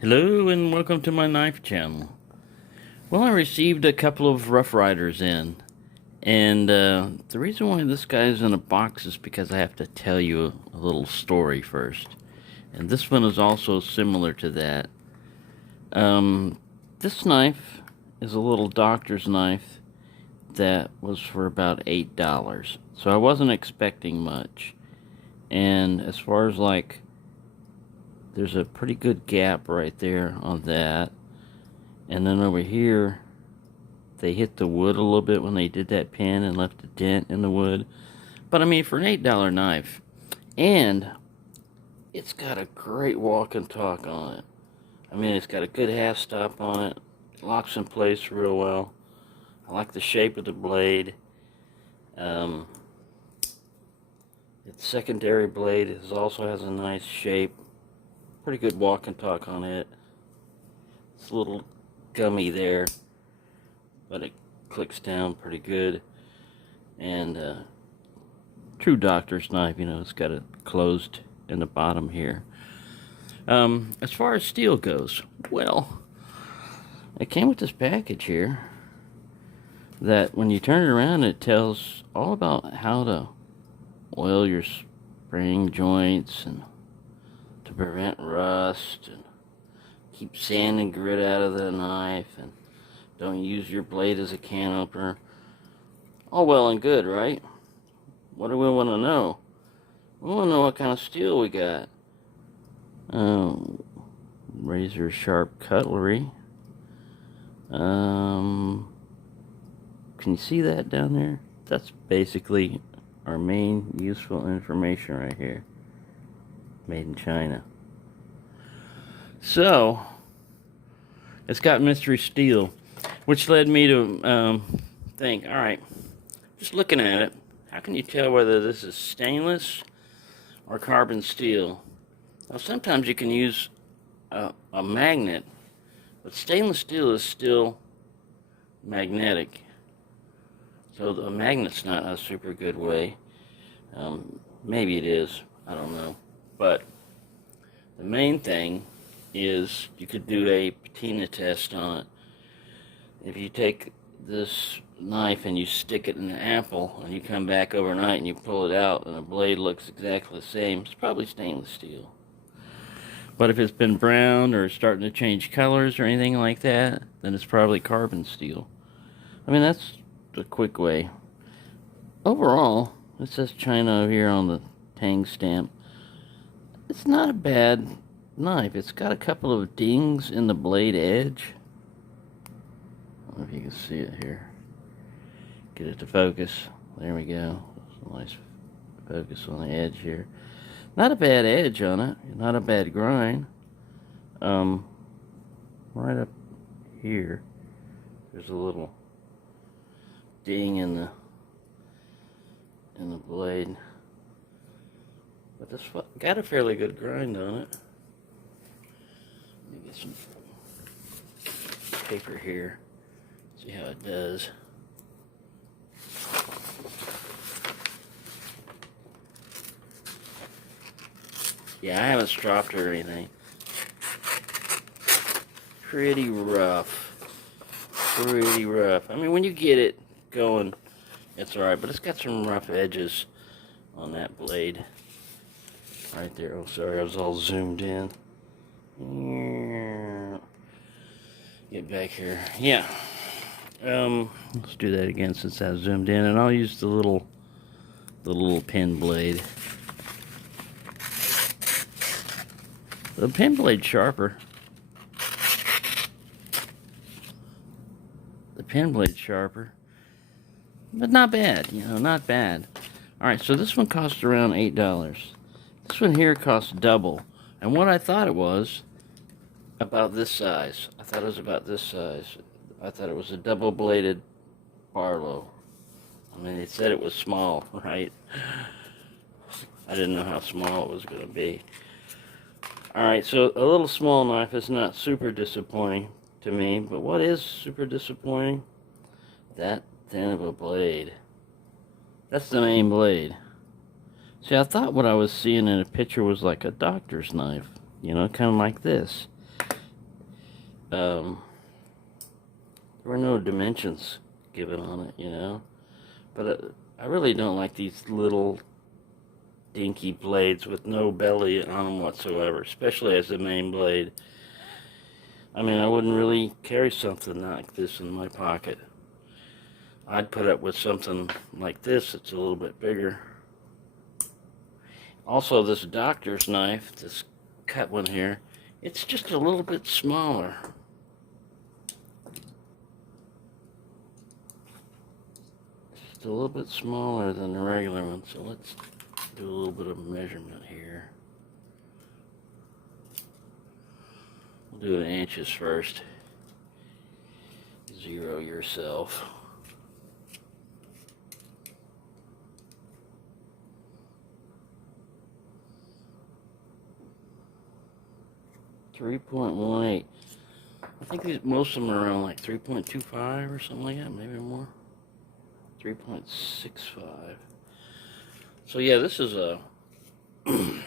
Hello and welcome to my knife channel. Well, I received a couple of Rough Riders in, and the reason why this guy is in a box is because I have to tell you a little story first. And this one is also similar to that. This knife is a little doctor's knife that was for about $8. So I wasn't expecting much. And as far as like, there's a pretty good gap right there on that. And then over here, they hit the wood a little bit when they did that pin and left a dent in the wood. But I mean, for an $8 knife, and it's got a great walk and talk on it. I mean, it's got a good half stop on it. It locks in place real well. I like the shape of the blade. Its secondary blade also has a nice shape. Pretty good walk and talk on it. It's a little gummy there, but it clicks down pretty good. And true doctor's knife, you know, it's got it closed in the bottom here. As far as steel goes, well, it came with this package here that when you turn it around, it tells all about how to oil your spring joints and to prevent rust and keep sand and grit out of the knife, and don't use your blade as a can opener. All well and good, right? What do we want to know? We want to know what kind of steel we got. Razor sharp cutlery. Can you see that down there? That's basically our main useful information right here. Made in China. So, it's got mystery steel, which led me to think, alright, just looking at it, how can you tell whether this is stainless or carbon steel? Well, sometimes you can use a magnet, but stainless steel is still magnetic. So a magnet's not a super good way. Maybe it is, I don't know. But the main thing is you could do a patina test on it. If you take this knife and you stick it in an apple and you come back overnight and you pull it out and the blade looks exactly the same, it's probably stainless steel. But if it's been browned or starting to change colors or anything like that, then it's probably carbon steel. I mean, that's the quick way. Overall, it says China over here on the Tang stamp. It's not a bad knife. It's got a couple of dings in the blade edge. I don't know if you can see it here. Get it to focus. There we go. Nice focus on the edge here. Not a bad edge on it. Not a bad grind. Right up here, there's a little ding in the blade. But this got a fairly good grind on it. Let me get some paper here. See how it does. Yeah, I haven't stropped it or anything. Pretty rough. Pretty rough. I mean, when you get it going, it's alright, but it's got some rough edges on that blade. Right there. Oh, sorry, I was all zoomed in. Get back here. Yeah. Let's do that again since I zoomed in, and I'll use the little pin blade. The pin blade sharper. The pin blade sharper. But not bad, you know, not bad. Alright, so this one cost around $8. This one here costs double. And what I thought it was, about this size. I thought it was about this size. I thought it was a double-bladed Barlow. I mean, it said it was small, right? I didn't know how small it was going to be. Alright, so a little small knife is not super disappointing to me, but what is super disappointing? That thin of a blade. That's the main blade. See, I thought what I was seeing in a picture was like a doctor's knife, you know, kind of like this. there were no dimensions given on it, you know. But I really don't like these little dinky blades with no belly on them whatsoever, especially as the main blade. I mean, I wouldn't really carry something like this in my pocket. I'd put up with something like this that's a little bit bigger. Also, this doctor's knife, this cut one here, it's just a little bit smaller. Just a little bit smaller than the regular one, so let's do a little bit of measurement here. We'll do it in inches first. Zero yourself. 3.18. I think most of them are around like 3.25 or something like that, maybe more. 3.65. So yeah, this is a the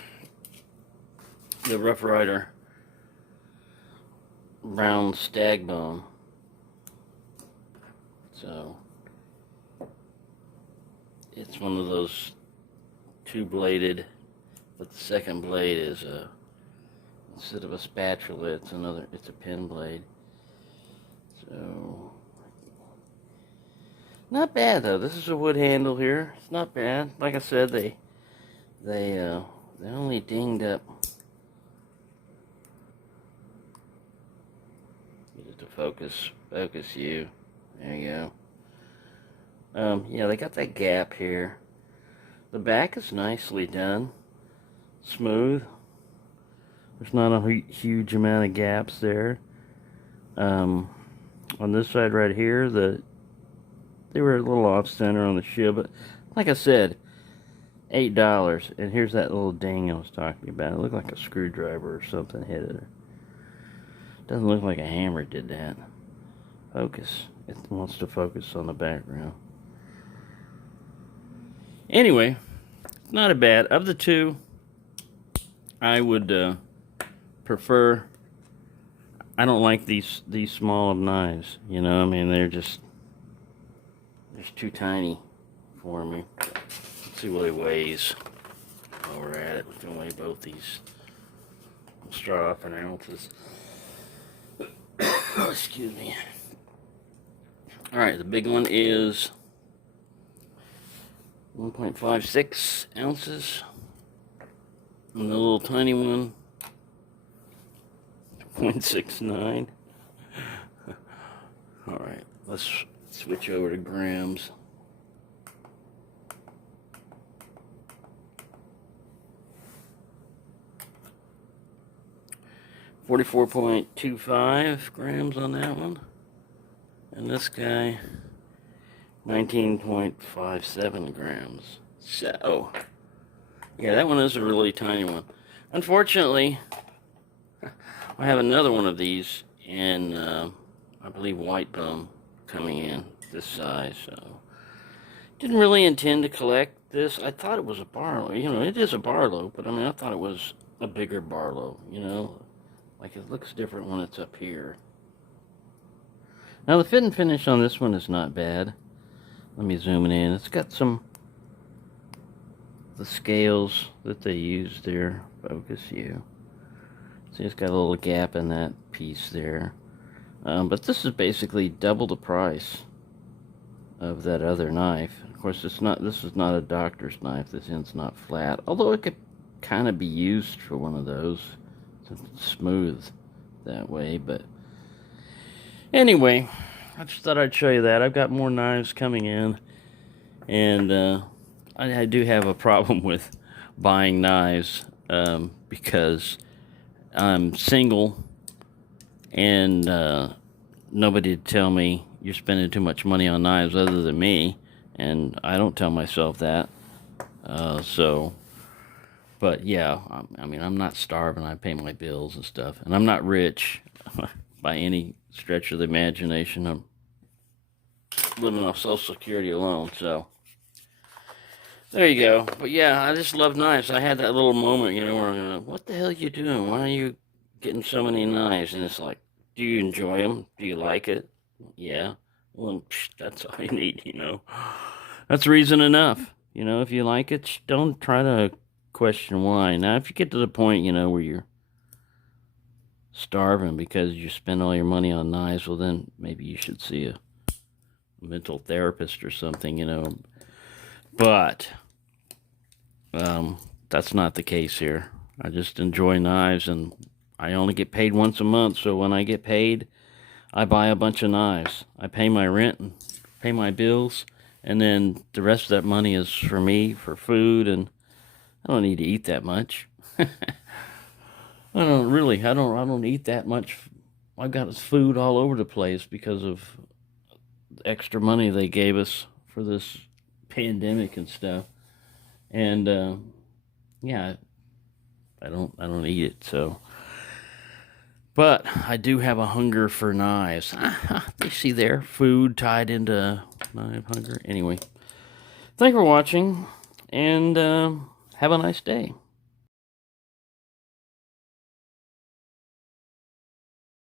Rough Ryder brown stag bone. So it's one of those two-bladed, but the second blade is a, instead of a spatula, it's a pen blade. So not bad though. This is a wood handle here. It's not bad. Like I said, they only dinged up. Get it to focus you. There you go. Yeah, they got that gap here. The back is nicely done, smooth. There's not a huge amount of gaps there. On this side right here, they were a little off center on the shield, but like I said, $8. And here's that little ding I was talking about. It looked like a screwdriver or something hit it. Doesn't look like a hammer did that. Focus. It wants to focus on the background. Anyway, not a bad. Of the two, I would prefer. I don't like these small knives. You know, I mean, they're just too tiny for me. Let's see what it weighs. While we're at it, we can weigh both these. We'll start off in ounces. Excuse me. All right, the big one is 1.56 ounces. And the little tiny one, 0.69. All right, let's switch over to grams. .25 grams on that one. And this guy, 19.57 grams. So, yeah, that one is a really tiny one. Unfortunately, I have another one of these in, I believe, white bone coming in this size. So, didn't really intend to collect this. I thought it was a Barlow. You know, it is a Barlow, but I mean, I thought it was a bigger Barlow, you know. Like, it looks different when it's up here. Now, the fit and finish on this one is not bad. Let me zoom it in. It's got the scales that they use there. Focus you. See, it's got a little gap in that piece there. But this is basically double the price of that other knife. Of course, this is not a doctor's knife. This end's not flat. Although it could kind of be used for one of those. It's smooth that way, but anyway, I just thought I'd show you that. I've got more knives coming in, and I do have a problem with buying knives because I'm single, and nobody to tell me you're spending too much money on knives other than me, and I don't tell myself that. But yeah, I mean, I'm not starving. I pay my bills and stuff. And I'm not rich by any stretch of the imagination. I'm living off Social Security alone, so there you go. But yeah, I just love knives. I had that little moment, you know, where I'm going, what the hell are you doing? Why are you getting so many knives? And it's like, Do you enjoy them? Do you like it? Yeah. Well, that's all you need, That's reason enough. If you like it, don't try to question why. Now, if you get to the point, where you're starving because you spend all your money on knives, well, then maybe you should see a mental therapist or something. But that's not the case here. I just enjoy knives, and I only get paid once a month, so when I get paid, I buy a bunch of knives. I pay my rent and pay my bills, and then the rest of that money is for me, for food, and I don't need to eat that much. I don't eat that much. I've got food all over the place because of the extra money they gave us for this pandemic and stuff. And yeah, I don't eat it, so. But I do have a hunger for knives. You see there, food tied into knife hunger. Anyway, thank you for watching, and have a nice day.